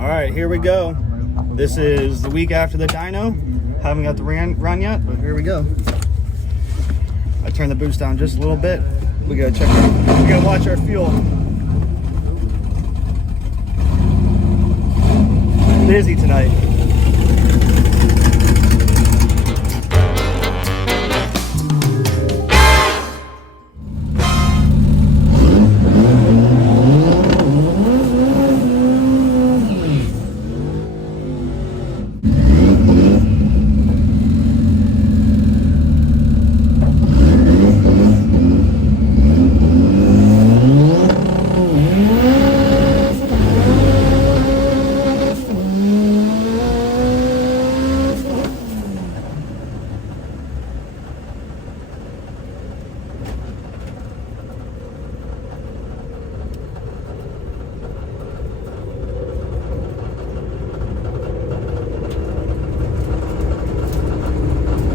All right, here we go. This is the week after the dyno. Haven't got the run yet, but here we go. I turned the boost down just a little bit. We gotta check. We gotta watch our fuel. Busy tonight.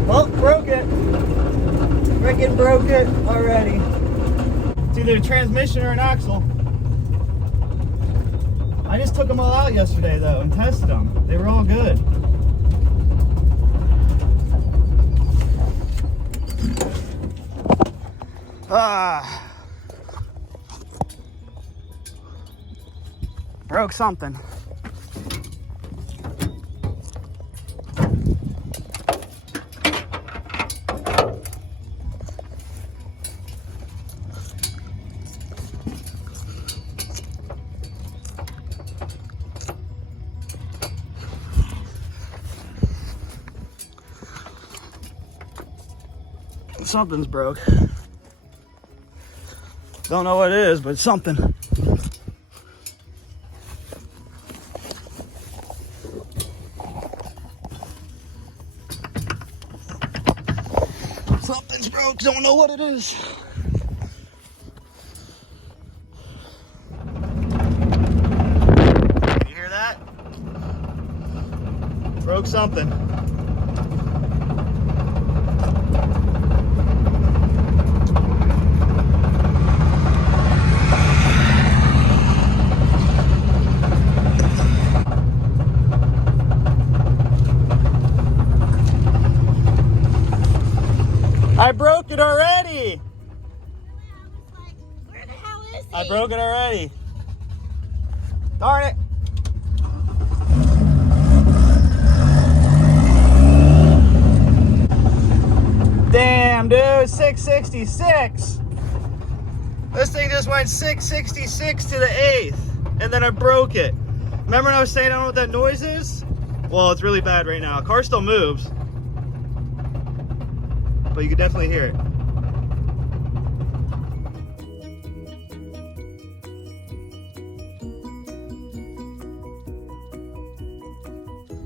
Well, broke it. Freaking broke it already. It's either a transmission or an axle. I just took them all out yesterday though and tested them. They were all good. Broke something. Something's broke. Don't know what it is, but it's something. Something's broke, don't know what it is. You hear that? Broke something. I broke it already. Where the hell is he? I broke it already. Darn it. Damn, dude, 666. This thing just went 666 to the 8th, and then I broke it. Remember when I was saying I don't know what that noise is? Well, it's really bad right now. Car still moves, but you can definitely hear it.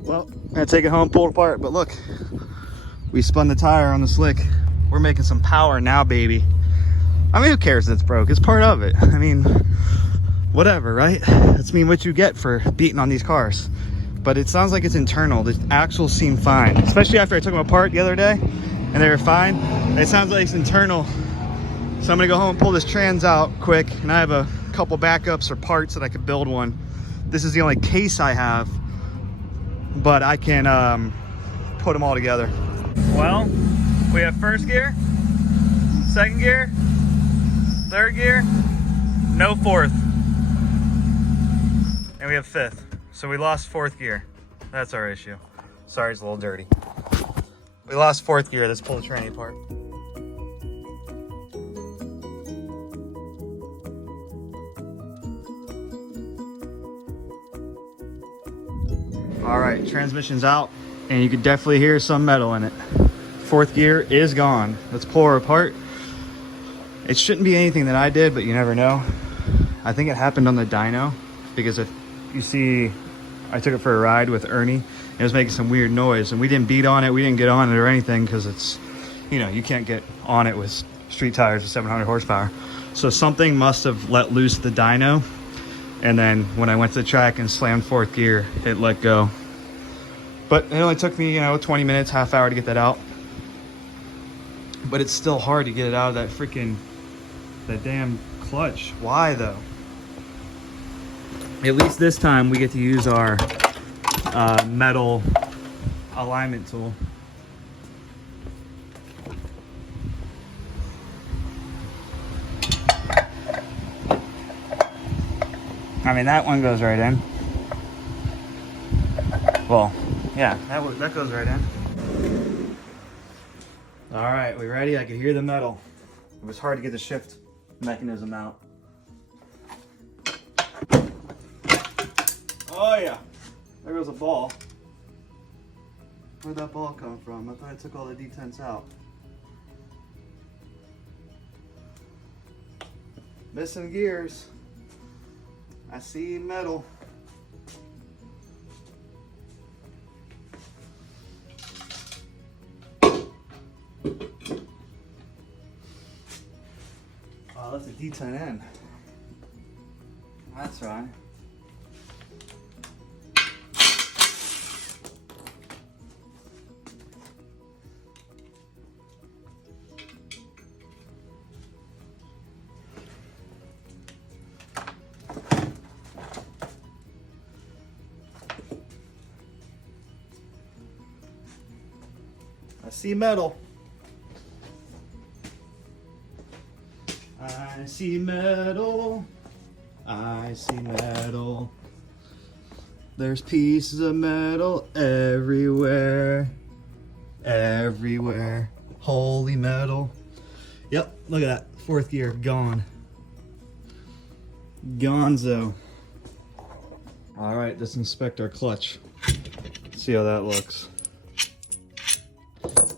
Well, I'm gonna take it home, pull it apart, but look, we spun the tire on the slick. We're making some power now, baby. I mean, who cares if it's broke? It's part of it. I mean, whatever, right? That's what you get for beating on these cars. But it sounds like it's internal. The axles seem fine, especially after I took them apart the other day and they were fine. It sounds like it's internal. So I'm gonna go home and pull this trans out quick, and I have a couple backups or parts that I could build one. This is the only case I have, but I can put them all together. Well, we have first gear, second gear, third gear, no fourth, and we have fifth. So we lost fourth gear. That's our issue. Sorry, it's a little dirty. We lost fourth gear. Let's pull the tranny apart. All right, transmission's out, and you could definitely hear some metal in it. Fourth gear is gone. Let's pull her apart. It shouldn't be anything that I did, but you never know. I think it happened on the dyno, because if you see, I took it for a ride with Ernie. It was making some weird noise, and we didn't beat on it. We didn't get on it or anything, because it's, you know, you can't get on it with street tires with 700 horsepower. So something must have let loose the dyno, and then when I went to the track and slammed fourth gear, it let go. But it only took me, 20 minutes, half hour to get that out. But it's still hard to get it out of that damn clutch. Why though? At least this time we get to use our metal alignment tool. I mean, that one goes right in. Well, yeah, that goes right in. All right, we ready? I could hear the metal. It was hard to get the shift mechanism out. Oh yeah, there goes a ball. Where'd that ball come from? I thought I took all the detents out. Missing gears. I see metal. Oh, that's a detent in. That's right. I see metal. I see metal. I see metal. There's pieces of metal everywhere. Everywhere. Holy metal. Yep, look at that. Fourth gear, gone. Gonzo. All right, let's inspect our clutch. See how that looks.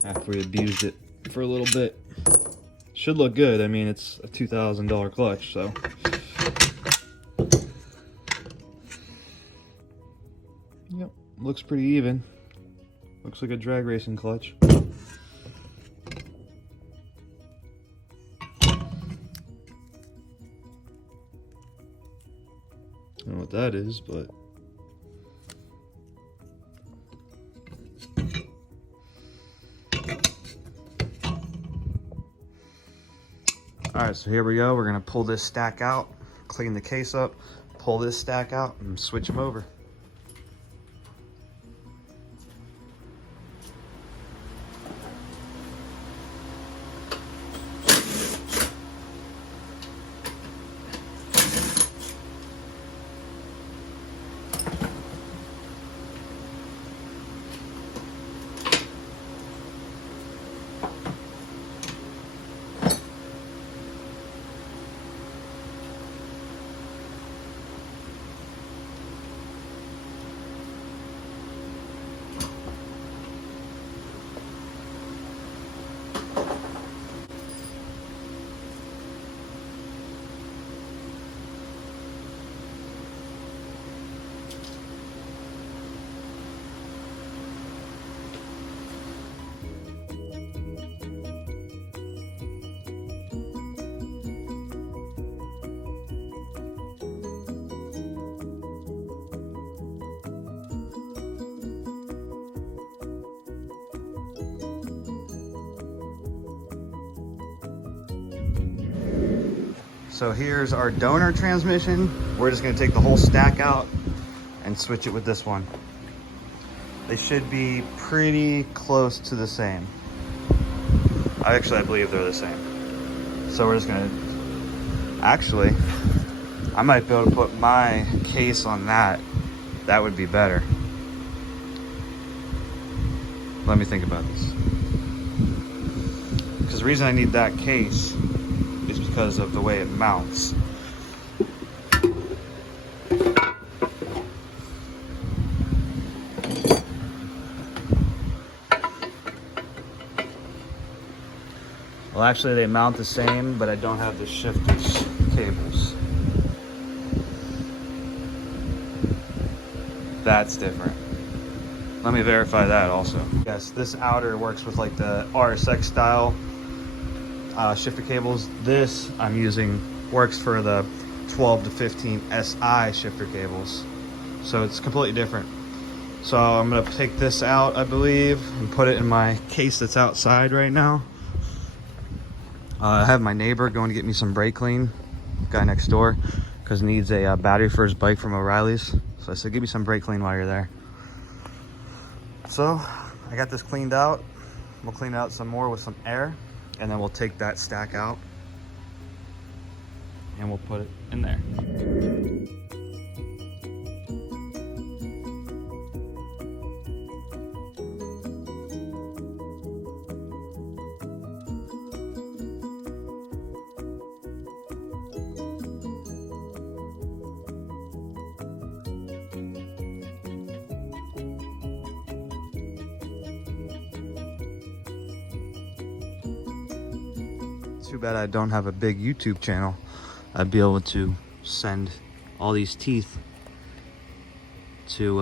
After we abused it for a little bit. Should look good. I mean, it's a $2,000 clutch, so. Yep, looks pretty even. Looks like a drag racing clutch. I don't know what that is, but. All right, so here we go. We're gonna pull this stack out, clean the case up, pull this stack out, and switch them over. So here's our donor transmission. We're just gonna take the whole stack out and switch it with this one. They should be pretty close to the same. I believe they're the same. So we're just gonna, actually, I might be able to put my case on that. That would be better. Let me think about this. Because the reason I need that case is because of the way it mounts. Well, actually they mount the same, but I don't have the shifter's cables. That's different. Let me verify that also. Yes, this outer works with like the RSX style shifter cables. This I'm using works for the 12 to 15 SI shifter cables. So it's completely different. So I'm gonna take this out, I believe, and put it in my case that's outside right now. I have my neighbor going to get me some brake clean, guy next door, because it needs a battery for his bike from O'Reilly's. So I said, give me some brake clean while you're there. So I got this cleaned out. We'll clean it out some more with some air, and then we'll take that stack out and we'll put it in there. Too bad I don't have a big YouTube channel. I'd be able to send all these teeth to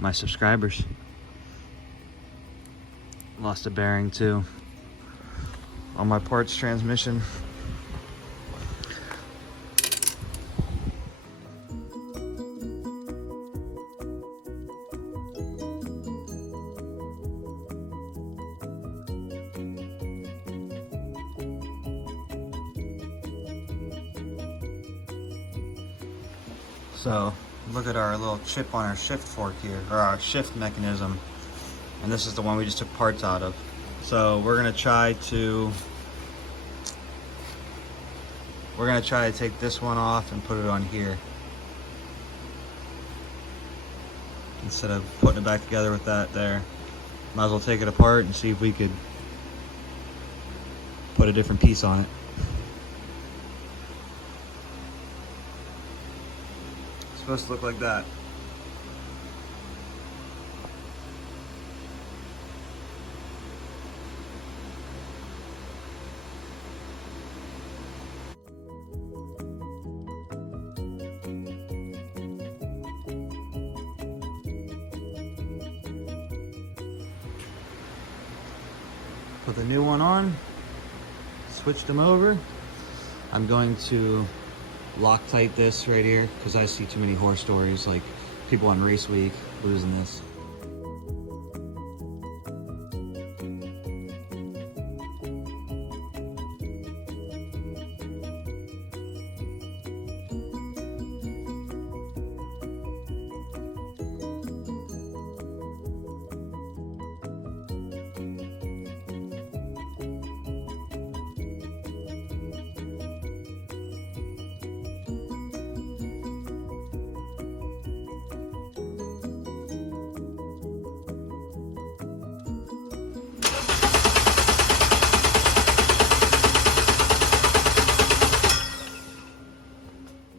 my subscribers. Lost a bearing too on my parts transmission. So look at our little chip on our shift fork here, or our shift mechanism. And this is the one we just took parts out of. So we're gonna try to take this one off and put it on here, instead of putting it back together with that there. Might as well take it apart and see if we could put a different piece on it. Supposed to look like that. Put the new one on, switched them over. I'm going to Loctite this right here because I see too many horror stories, like people on race week losing this.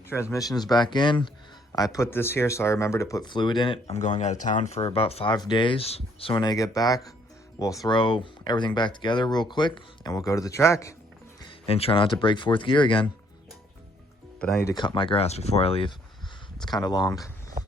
Transmission is back in. I put this here so I remember to put fluid in it. I'm going out of town for about 5 days. So when I get back, we'll throw everything back together real quick and we'll go to the track and try not to break fourth gear again. But I need to cut my grass before I leave. It's kind of long.